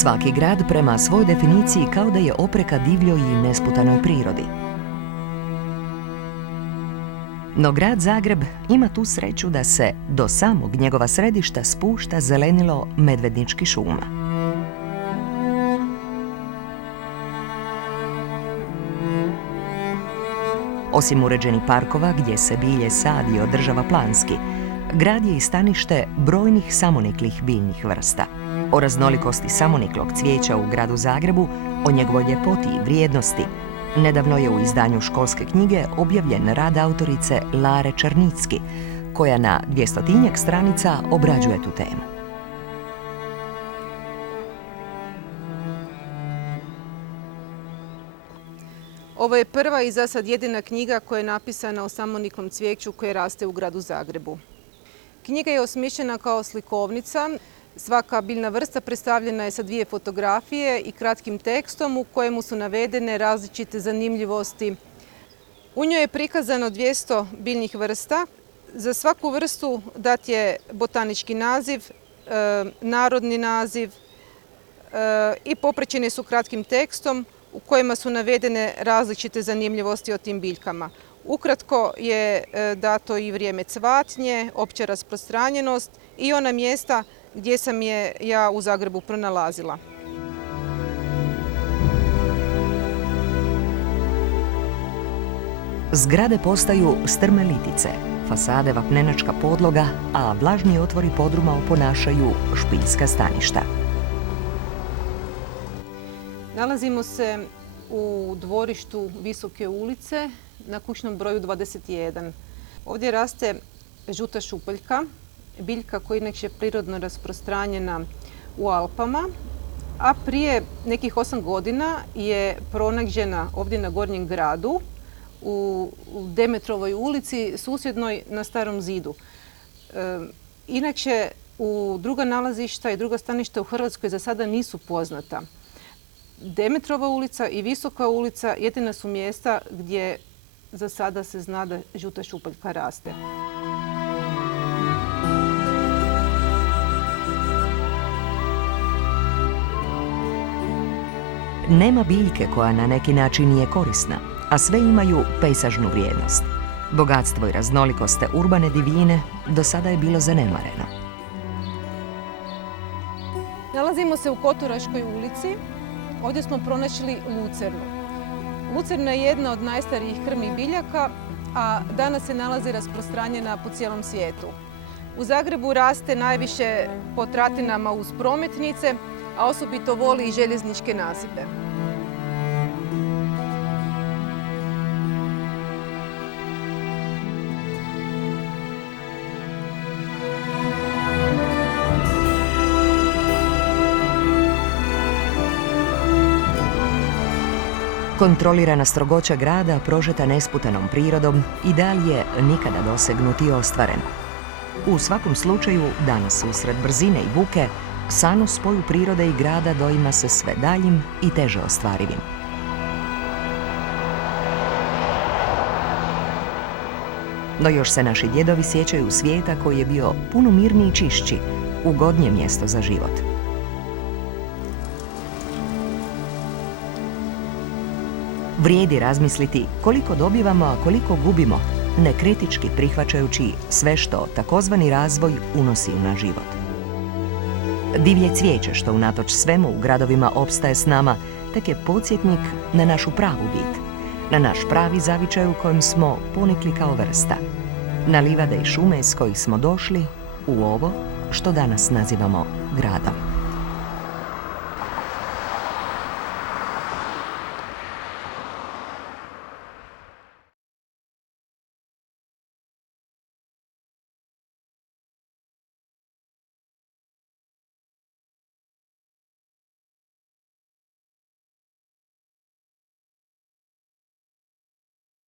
Svaki grad prema svojoj definiciji kao da je opreka divljoj i nesputanoj prirodi. No grad Zagreb ima tu sreću da se do samog njegova središta spušta zelenilo medvedničkih šuma. Osim uređenih parkova gdje se bilje sadi i održava planski, grad je i stanište brojnih samoniklih biljnih vrsta. O raznolikosti samoniklog cvijeća u gradu Zagrebu, o njegovoj ljepoti i vrijednosti, nedavno je u izdanju školske knjige objavljen rad autorice Lare Černicki, koja na 200-tinjak stranica obrađuje tu temu. Ovo je prva i za sad jedina knjiga koja je napisana o samoniklom cvijeću koje raste u gradu Zagrebu. Knjiga je osmišljena kao slikovnica. Svaka biljna vrsta predstavljena je sa 2 fotografije i kratkim tekstom u kojemu su navedene različite zanimljivosti. U njoj je prikazano 200 biljnih vrsta. Za svaku vrstu dat je botanički naziv, narodni naziv i popraćene su kratkim tekstom u kojima su navedene različite zanimljivosti o tim biljkama. Ukratko je dato i vrijeme cvatnje, opća rasprostranjenost i ona mjesta gdje sam je ja u Zagrebu pronalazila. Zgrade postaju strme litice, fasade vapnenačka podloga, a vlažni otvori podruma oponašaju špiljska staništa. Nalazimo se u dvorištu Visoke ulice na kućnom broju 21. Ovdje raste žuta šupaljka, biljka koja je inače prirodno rasprostranjena u Alpama, a prije nekih 8 godina je pronađena ovdje na Gornjem gradu u Demetrovoj ulici, susjednoj na Starom zidu. Inače, druga nalazišta i druga staništa u Hrvatskoj za sada nisu poznata. Demetrova ulica i Visoka ulica jedina su mjesta gdje za sada se zna da žuta šupaljka raste. Nema biljke koja na neki način nije korisna, a sve imaju pejsažnu vrijednost. Bogatstvo i raznolikost te urbane divljine do sada je bilo zanemareno. Nalazimo se u Kotoraškoj ulici. Ovdje smo pronašli lucernu. Lucerna je jedna od najstarijih krmnih biljaka, a danas se nalazi rasprostranjena po cijelom svijetu. U Zagrebu raste najviše po tratinama uz prometnice, a osobito voli i željezničke nasipe. Kontrolirana strogoća grada prožeta nesputanom prirodom ideal je nikada dosegnut i ostvaren. U svakom slučaju, danas usred brzine i buke, san o spoju prirode i grada doima se sve daljim i teže ostvarivim. No još se naši djedovi sjećaju svijeta koji je bio puno mirniji i čišći, ugodnije mjesto za život. Vrijedi razmisliti koliko dobivamo, a koliko gubimo, nekritički prihvaćajući sve što takozvani razvoj unosi u naš život. Divlje cvijeće što unatoč svemu u gradovima opstaje s nama, tek je podsjetnik na našu pravu bit, na naš pravi zavičaj u kojem smo ponikli kao vrsta, na livade i šume s kojih smo došli u ovo što danas nazivamo gradom.